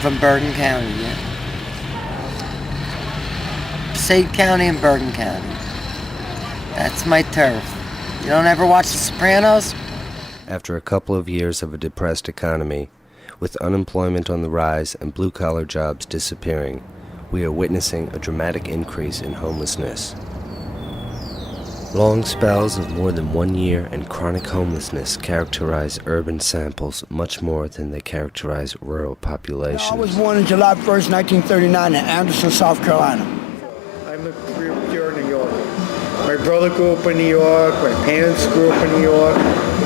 from Bergen County, yeah. Passaic County and Bergen County. That's my turf. You don't ever watch The Sopranos? After a couple of years of a depressed economy, with unemployment on the rise and blue-collar jobs disappearing, we are witnessing a dramatic increase in homelessness. Long spells of more than 1 year and chronic homelessness characterize urban samples much more than they characterize rural populations. I was born on July 1st, 1939 in Anderson, South Carolina. I'm a pure New Yorker. My brother grew up in New York, my parents grew up in New York,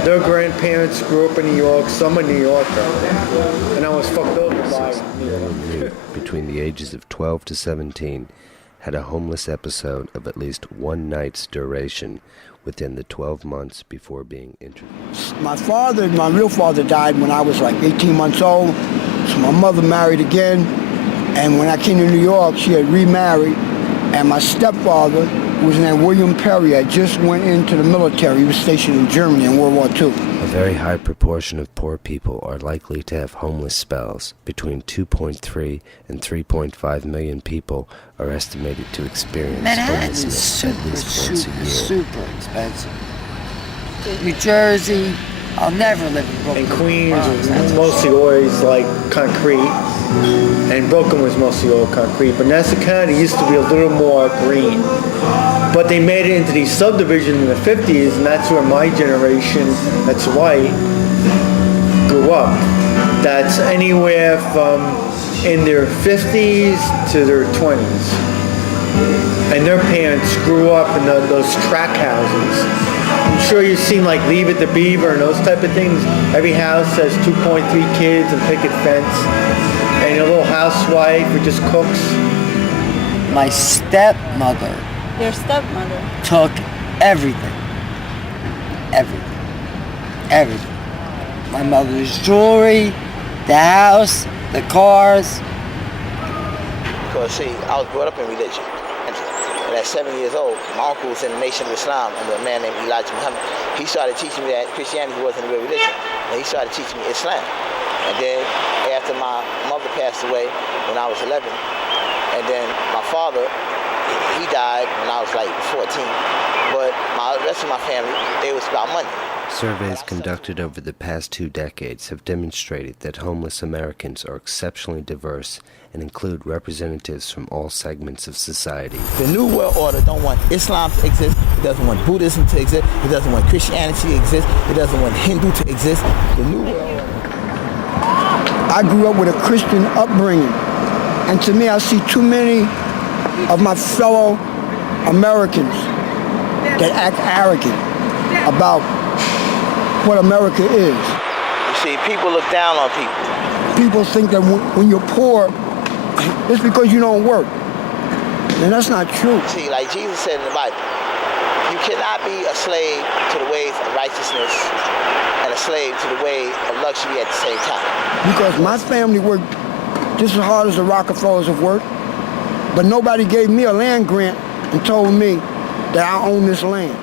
their grandparents grew up in New York, some in New York, and I was fucked over by New York. Between the ages of 12 to 17, had a homeless episode of at least one night's duration within the 12 months before being introduced. My real father died when I was like 18 months old, so my mother married again, and when I came to New York, she had remarried, and my stepfather, who was named William Perry, had just went into the military. He was stationed in Germany in World War II. A very high proportion of poor people are likely to have homeless spells. Between 2.3 and 3.5 million people are estimated to experience homelessness at least once a year. Super expensive. New Jersey, I'll never live in Brooklyn. And Queens was mostly always like concrete, and Brooklyn was mostly all concrete. But Nassau County used to be a little more green. But they made it into these subdivisions in the 50s, and that's where my generation, that's white, grew up. That's anywhere from in their 50s to their 20s. And their parents grew up in those track houses. I'm sure you've seen like Leave It to Beaver and those type of things. Every house has 2.3 kids and picket fence. And a little housewife who just cooks. My stepmother. Your stepmother took everything. Everything. My mother's jewelry, the house, the cars. Because see, I was brought up in religion. And at 7 years old, my uncle was in the Nation of Islam under a man named Elijah Muhammad. He started teaching me that Christianity wasn't a real religion. And he started teaching me Islam. And then after my mother passed away when I was 11, and then my father, he died when I was like 14. But the rest of my family, they was about money. Surveys conducted over the past 2 decades have demonstrated that homeless Americans are exceptionally diverse and include representatives from all segments of society. The New World Order don't want Islam to exist. It doesn't want Buddhism to exist. It doesn't want Christianity to exist. It doesn't want Hindu to exist. The New World Order. I grew up with a Christian upbringing, and to me, I see too many of my fellow Americans that act arrogant about what America is. You see, people look down on people. People think that when you're poor, it's because you don't work. And that's not true. See, like Jesus said in the Bible, you cannot be a slave to the ways of righteousness and a slave to the way of luxury at the same time. Because my family worked just as hard as the Rockefellers have worked, but nobody gave me a land grant and told me that I own this land.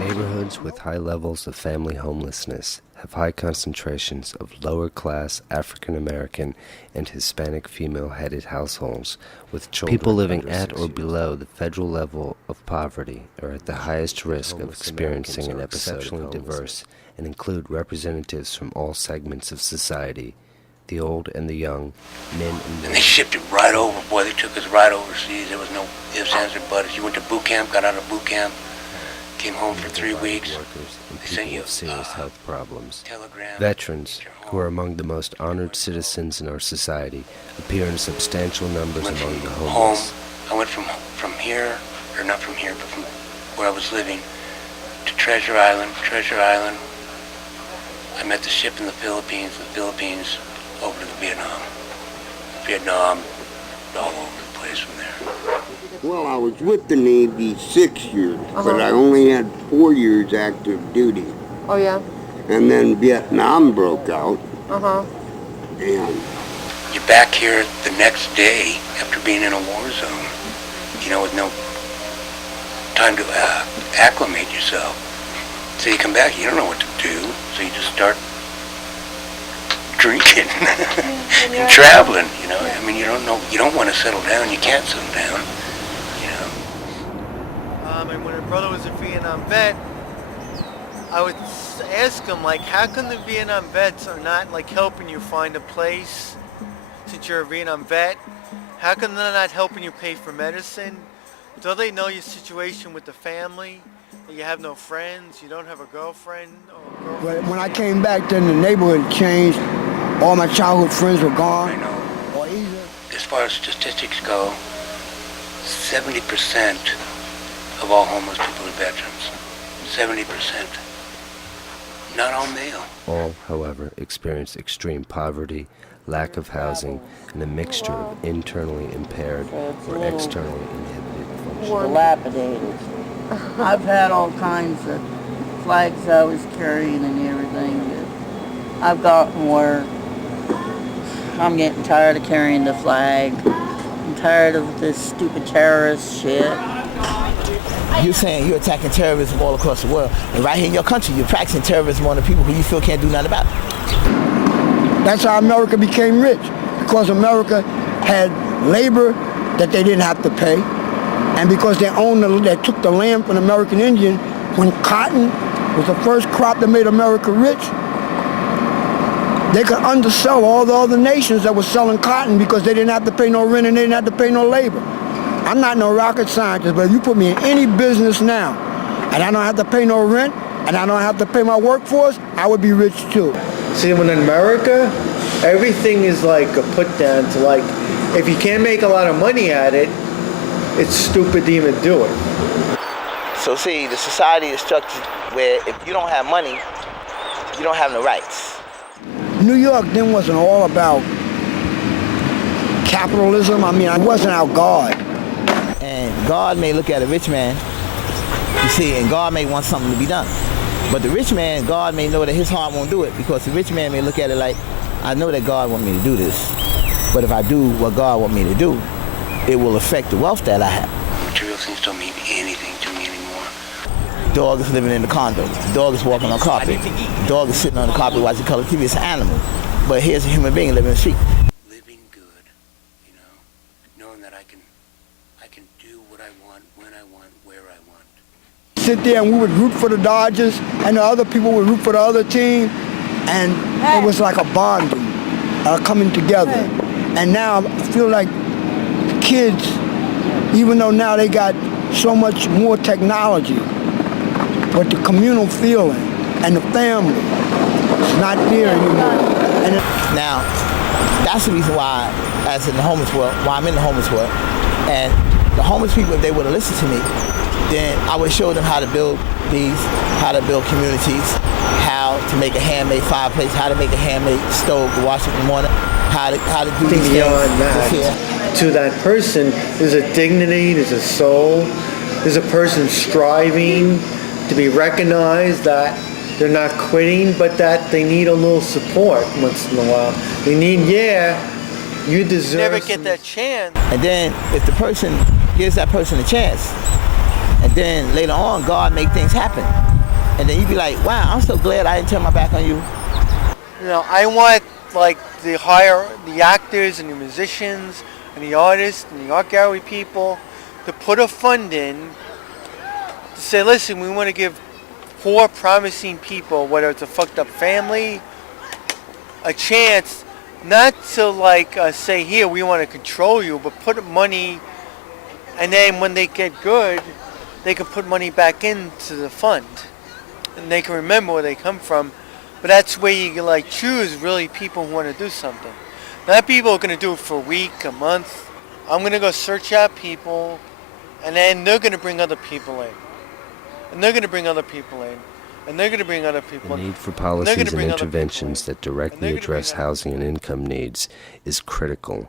Neighborhoods with high levels of family homelessness have high concentrations of lower-class African-American and Hispanic female-headed households with children. People living at or below the federal level of poverty are at the highest risk of experiencing an episode of homelessness, diverse and include representatives from all segments of society, the old and the young, men and women. And they shipped it right over, boy. They took us right overseas. There was no ifs, ands, or buts. You went to boot camp, got out of boot camp, came home for 3 weeks. They sent you serious health problems. Telegram. Veterans, who are among the most honored citizens in our society, appear in substantial numbers among the homeless. I went from here, or not from here, but from where I was living, to Treasure Island. Treasure Island. I met the ship in the Philippines. The Philippines over to Vietnam. Vietnam, all over the place from there. Well, I was with the Navy 6 years, but I only had 4 years active duty. Oh, yeah? And then Vietnam broke out. And You're back here the next day after being in a war zone, you know, with no time to acclimate yourself. So you come back, you don't know what to do, so you just start drinking and traveling, you know. I mean, you don't want to settle down, you can't settle down, you know. And when her brother was a Vietnam vet, I would ask him, like, how come the Vietnam vets are not, like, helping you find a place since you're a Vietnam vet? How come they're not helping you pay for medicine? Do they know your situation with the family? That you have no friends, you don't have a girlfriend or girlfriend? But when I came back, then the neighborhood changed. All my childhood friends were gone. I know. Or either. As far as statistics go, 70% of all homeless people are veterans. 70%. Not all male. All, however, experience extreme poverty, lack of housing, and a mixture of internally impaired or externally inhibited functions. Dilapidated. I've had all kinds of flags I was carrying and everything. But I've gotten where I'm getting tired of carrying the flag. I'm tired of this stupid terrorist shit. You're saying you're attacking terrorism all across the world, and right here in your country, you're practicing terrorism on the people who you feel can't do nothing about it. That's how America became rich, because America had labor that they didn't have to pay, and because they took the land from the American Indian when cotton was the first crop that made America rich. They could undersell all the other nations that were selling cotton because they didn't have to pay no rent and they didn't have to pay no labor. I'm not no rocket scientist, but if you put me in any business now, and I don't have to pay no rent, and I don't have to pay my workforce, I would be rich too. See, when in America, everything is like a put down to, like, if you can't make a lot of money at it, it's stupid to even do it. So see, the society is structured where if you don't have money, you don't have no rights. New York then wasn't all about capitalism. I mean, I wasn't our God. And God may look at a rich man, you see, and God may want something to be done. But the rich man, God may know that his heart won't do it, because the rich man may look at it like, I know that God wants me to do this, but if I do what God wants me to do, it will affect the wealth that I have. Material things don't mean anything to me anymore. Dog is living in the condo. The dog is walking on carpet. The dog is sitting on the carpet watching color TV. It's an animal. But here's a human being living in the street. Living good, you know, knowing that I can do what I want, when I want, where I want. Sit there and we would root for the Dodgers, and the other people would root for the other team, and it was like a bonding, coming together. And now I feel like kids, even though now they got so much more technology, but the communal feeling and the family is not there anymore. And now, that's the reason why, as in the homeless world, why I'm in the homeless world, and the homeless people, if they would have listened to me, then I would show them how to build these, how to build communities, how to make a handmade fireplace, how to make a handmade stove to wash it in the morning, how to do these Beyond things. that, to that person, there's a dignity, there's a soul, there's a person striving to be recognized, that they're not quitting, but that they need a little support once in a while. They need, you deserve. Never get that chance. And then if the person gives that person a chance, and then later on God make things happen, and then you be like, wow, I'm so glad I didn't turn my back on you. You know, I want, like, the actors and the musicians and the artists and the art gallery people to put a fund in to say, listen, we want to give poor, promising people, whether it's a fucked up family, a chance, not to, like, say, here, we want to control you, but put money, and then when they get good, they can put money back into the fund, and they can remember where they come from. But that's where you can, like, choose really people who want to do something. Not people who are going to do it for a week, a month. I'm going to go search out people, and then they're going to bring other people in. And they're going to bring other people in. And they're going to bring other people in. The need for policies and interventions that directly address housing and income needs is critical